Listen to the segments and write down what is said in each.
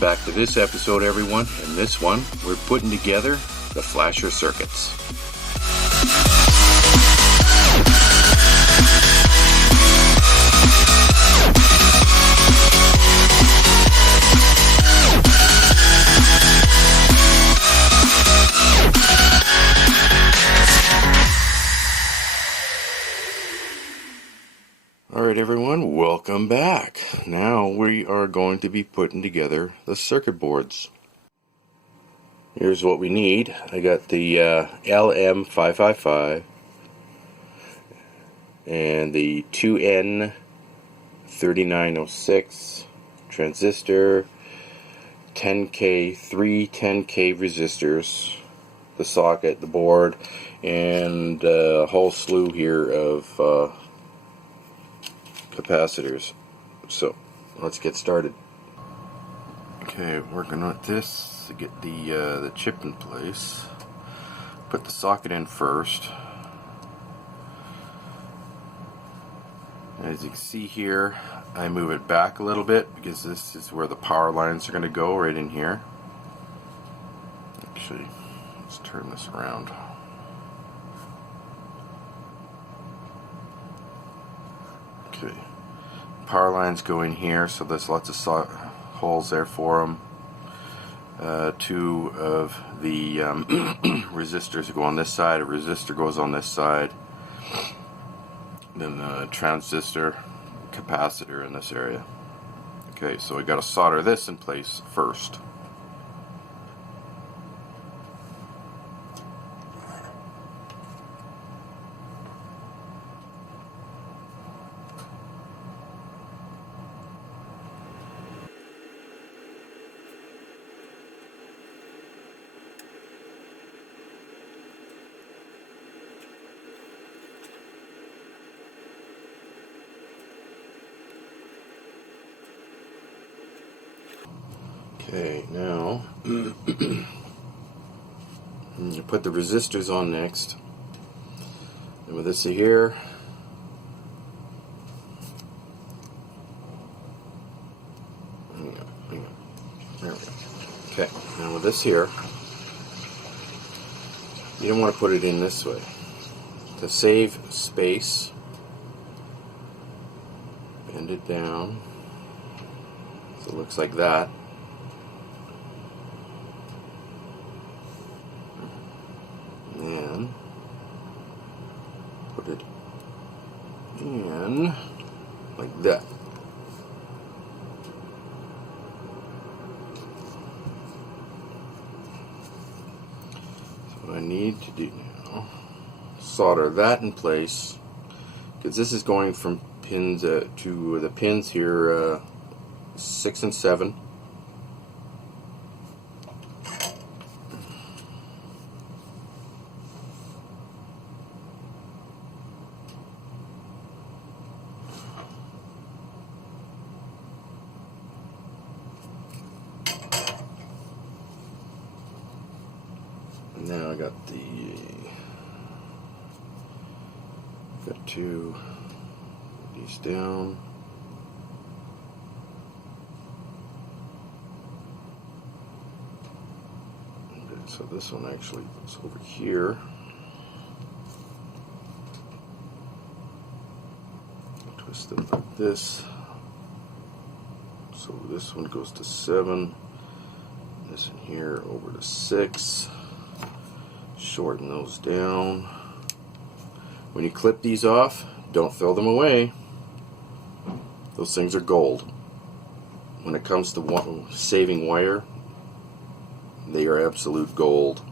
back to this episode, everyone. In this one, we're putting together the flasher circuits. Alright everyone, welcome back. Now we are going to be putting together the circuit boards. Here's what we need. I got the LM555 and the 2N3906 transistor, 3 10K resistors, the socket, the board, and a whole slew here of capacitors. So let's get started. Okay, working with this to get the chip in place. Put the socket in first. As you can see here, I move it back a little bit because this is where the power lines are going to go, right in here. Actually, let's turn this around. Okay, power lines go in here, so there's lots of holes there for them. Two of the resistors go on this side, a resistor goes on this side, then the transistor, capacitor in this area. Okay, so we got to solder this in place first. Okay, now you put the resistors on next, and with this here, there we go. Okay, now with this here, you don't want to put it in this way. To save space, bend it down so it looks like that. And put it in like that. So what I need to do now, solder that in place, because this is going from pins to the pins here 6 and 7. Now I got to put these down. Okay, so this one actually goes over here. Twist it like this. So this one goes to 7. This in here over to 6. Shorten those down. When you clip these off, don't throw them away. Those things are gold. When it comes to saving wire, they are absolute gold.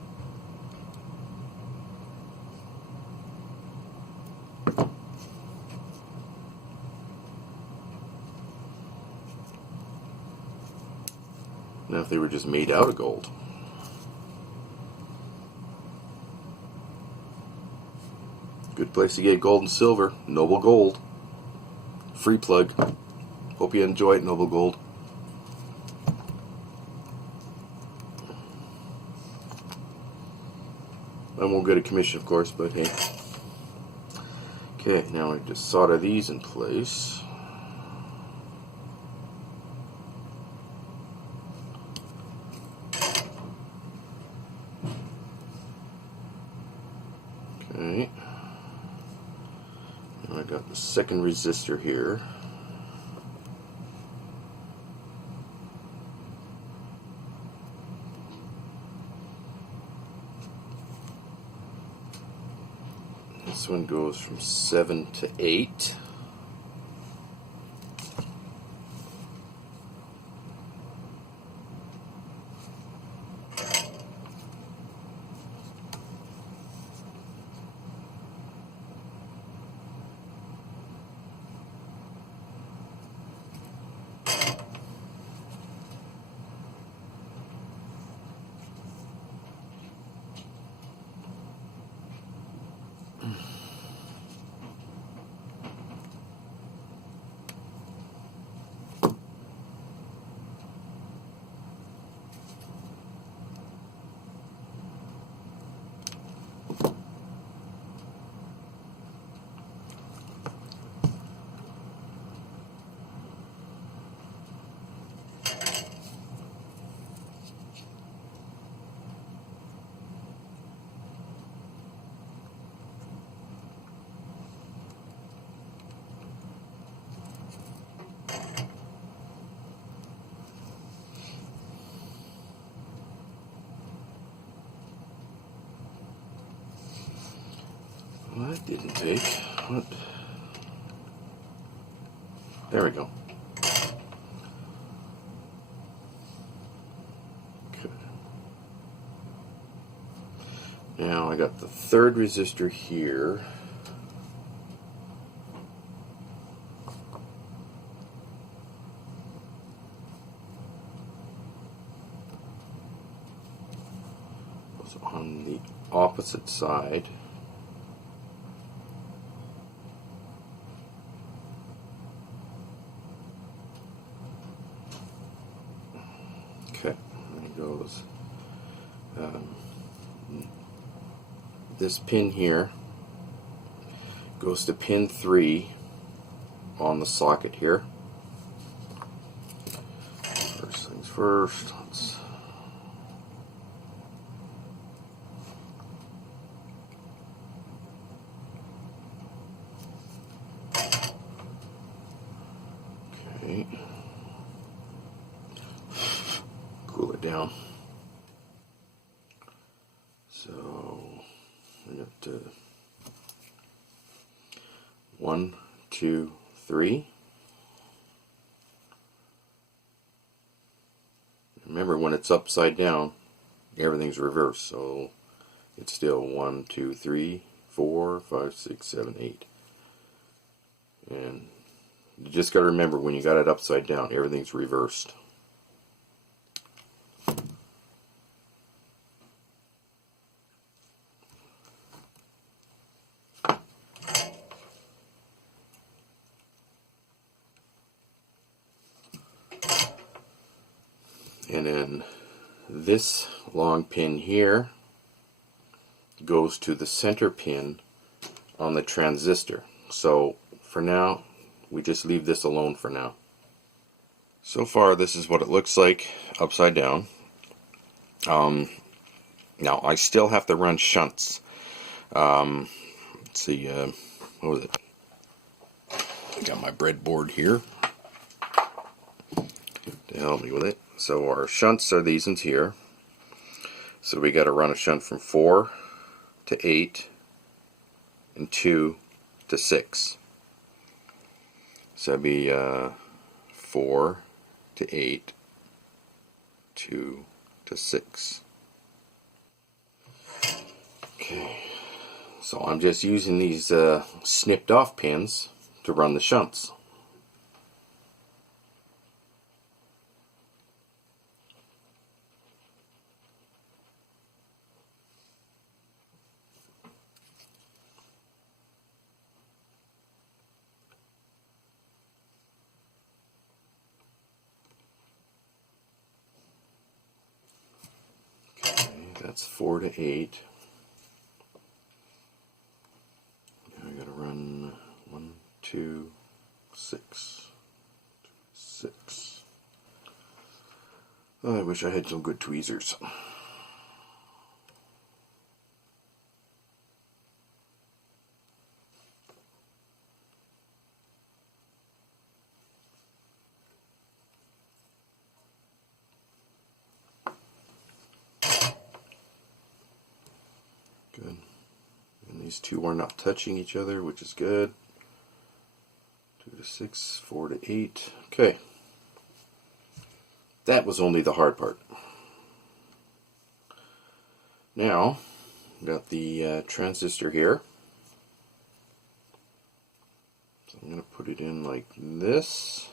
Now if they were just made out of gold, good place to get gold and silver. Noble Gold. Free plug. Hope you enjoy it, Noble Gold. I won't get a commission, of course, but hey. Okay, now I just solder these in place. Okay. I got the second resistor here. This one goes from 7 to 8. Well, that didn't take. What? There we go. Okay. Now I got the third resistor here. It's on the opposite side. Okay, there it goes. This pin here goes to pin 3 on the socket here. First things first, okay, cool it down. So we got 1, 2, 3. Remember, when it's upside down, everything's reversed. So it's still 1, 2, 3, 4, 5, 6, 7, 8. And you just got to remember, when you got it upside down, everything's reversed. And then this long pin here goes to the center pin on the transistor. So for now, we just leave this alone for now. So far, this is what it looks like upside down. Now I still have to run shunts. Let's see, what was it? I got my breadboard here to help me with it. So our shunts are these ones here. So we got to run a shunt from 4 to 8 and 2 to 6. So that'd be 4 to 8, 2 to 6. Okay. So I'm just using these snipped off pins to run the shunts. That's 4 to 8. Now I gotta run 1, 2, 6, 6. Oh, I wish I had some good tweezers. These two are not touching each other, which is good. 2 to 6, 4 to 8. Okay. That was only the hard part. Now, got the transistor here. So I'm going to put it in like this.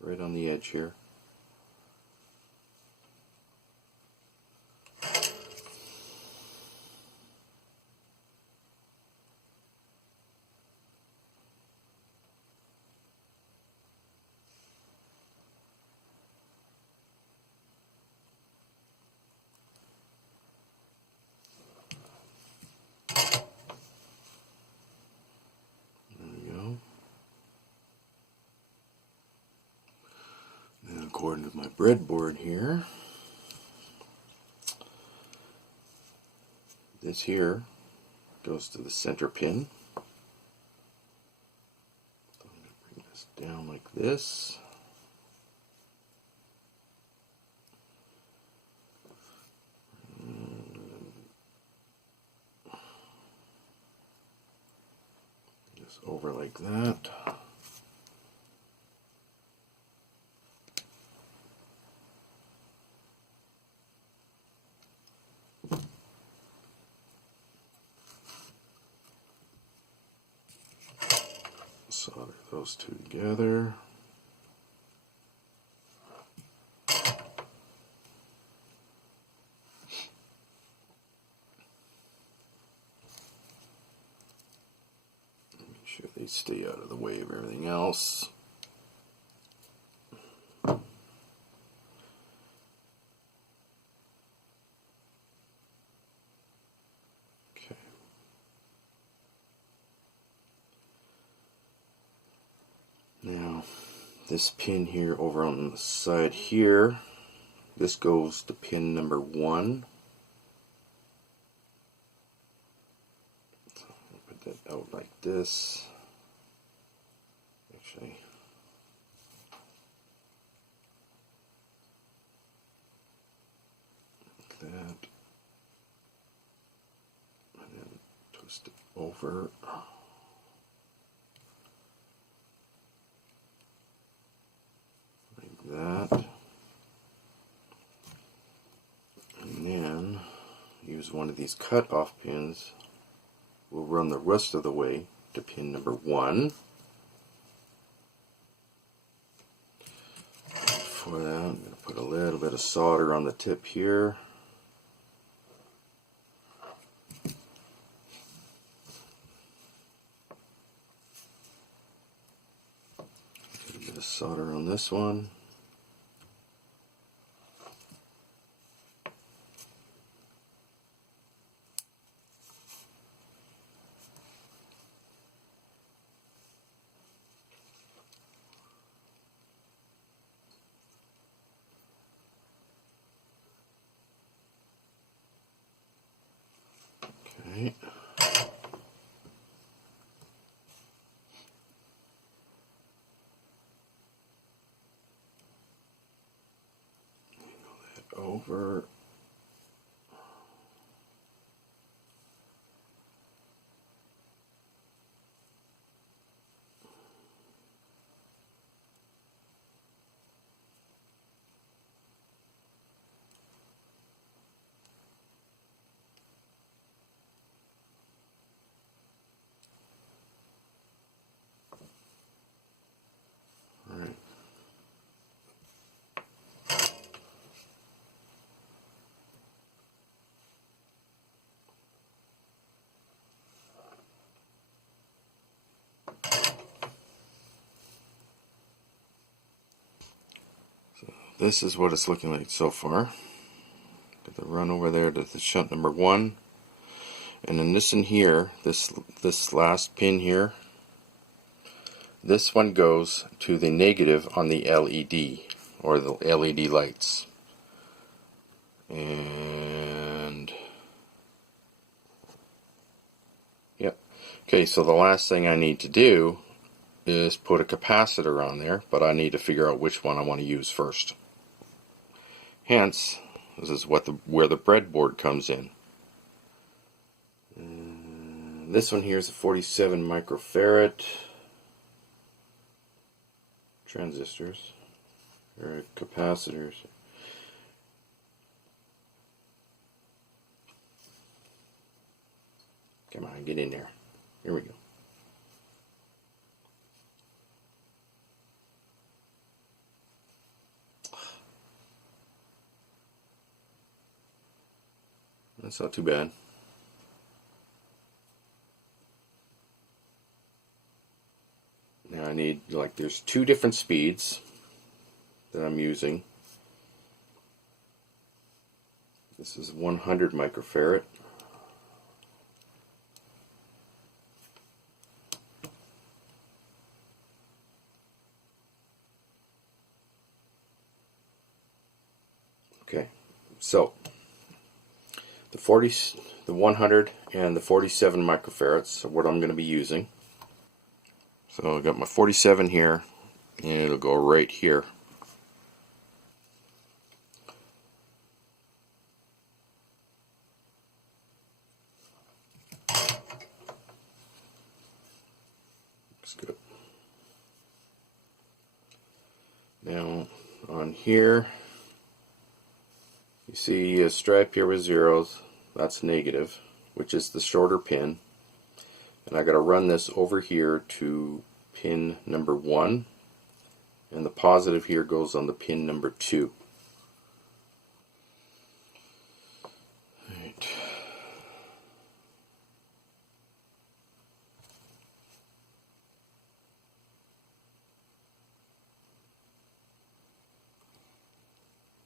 Right on the edge here. According to my breadboard here, this here goes to the center pin. So I'm going to bring this down like this. Just over like that. Solder those two together. Make sure they stay out of the way of everything else. Now, this pin here over on the side here, this goes to pin number 1. So I'll put that out like this. Actually, like that. And then twist it over. That, and then use one of these cut-off pins. We'll run the rest of the way to pin number 1. For that, I'm going to put a little bit of solder on the tip here. Put a bit of solder on this one. Okay. Go that over. Right. So this is what it's looking like so far. Got the run over there to the shunt number 1, and then this in here, this last pin here. This one goes to the negative on the LED, or the LED lights. And yep. Okay, so the last thing I need to do is put a capacitor on there, but I need to figure out which one I want to use first. Hence, this is where the breadboard comes in. This one here is a 47 microfarad transistors or capacitors. Come on, get in there. Here we go. That's not too bad. Now I need, like, there's two different speeds that I'm using. This is 100 microfarad. Okay, so the 100 and the 47 microfarads are what I'm going to be using. So I've got my 47 here, and it'll go right here. Looks good. Now on here, you see a stripe here with zeros. That's negative, which is the shorter pin. And I got to run this over here to pin number 1, and the positive here goes on the pin number 2. Right.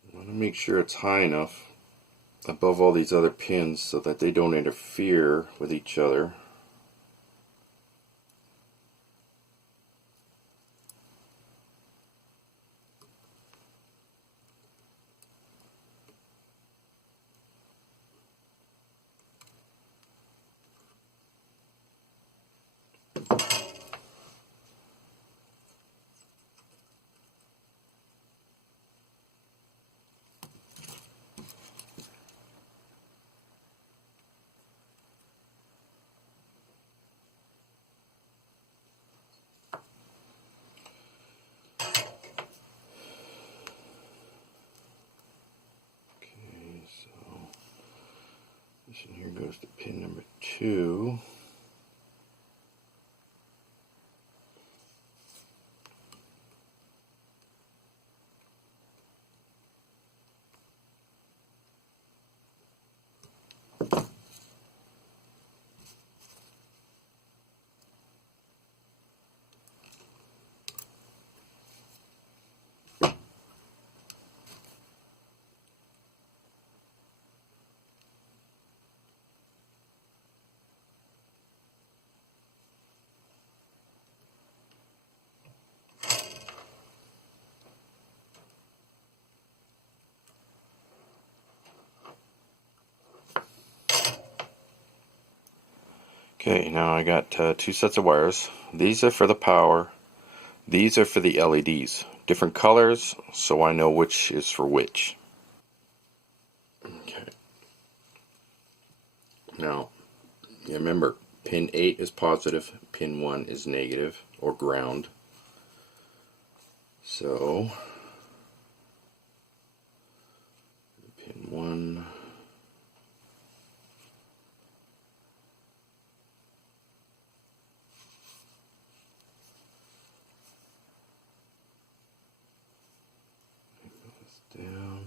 I want to make sure it's high enough above all these other pins so that they don't interfere with each other. This one here goes to pin number 2. Okay, now I got two sets of wires. These are for the power. These are for the LEDs. Different colors, so I know which is for which. Okay. Now, you remember, pin 8 is positive, pin 1 is negative, or ground. So, pin 1... down.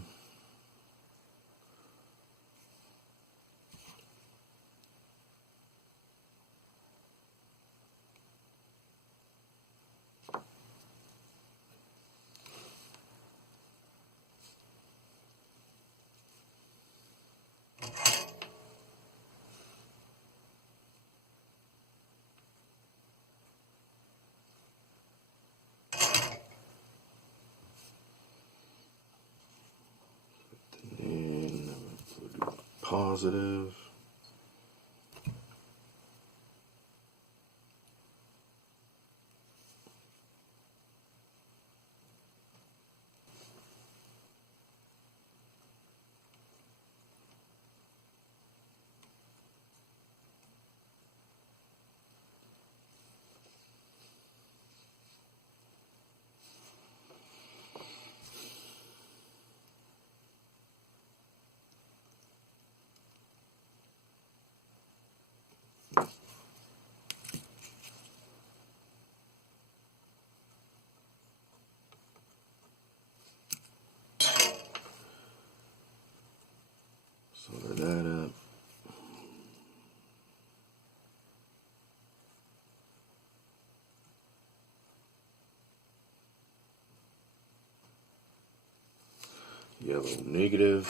And positive. Solder that up. Yellow negative.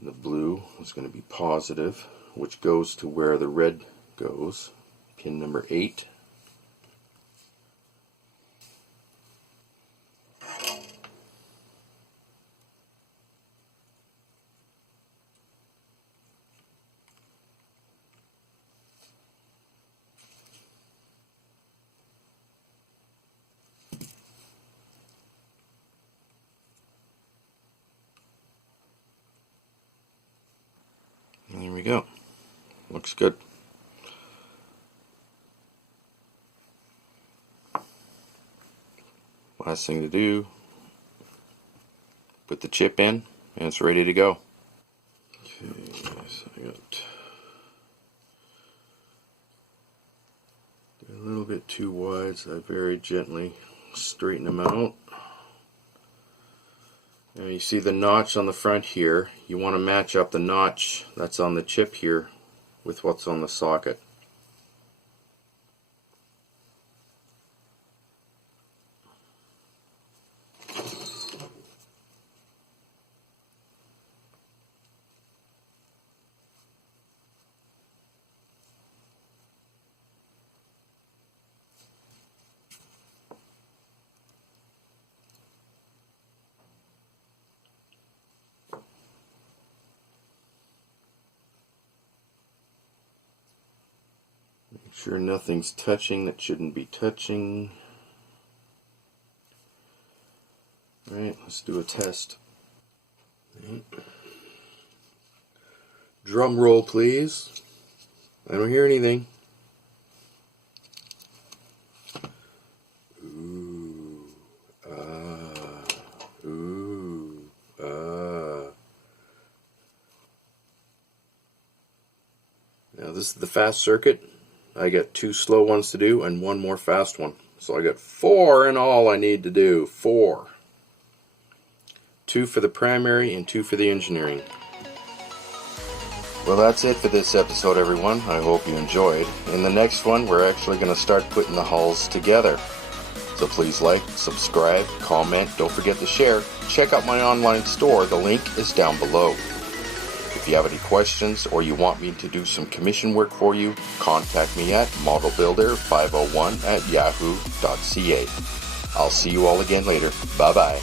The blue is going to be positive, which goes to where the red goes. Pin number 8. And there we go. Looks good. Last thing to do, put the chip in, and it's ready to go. Okay, so I got a little bit too wide, so I very gently straighten them out. Now you see the notch on the front here. You want to match up the notch that's on the chip here with what's on the socket. Make sure nothing's touching that shouldn't be touching. Alright, let's do a test. Drum roll, please. I don't hear anything. Ooh, ooh, Now this is the fast circuit. I got 2 slow ones to do and 1 more fast one. So I got 4 in all I need to do. 4. 2 for the primary and 2 for the engineering. Well, that's it for this episode, everyone. I hope you enjoyed. In the next one, we're actually going to start putting the hulls together. So please like, subscribe, comment, don't forget to share. Check out my online store. The link is down below. If you have any questions or you want me to do some commission work for you, contact me at modelbuilder501@yahoo.ca. I'll see you all again later. Bye-bye.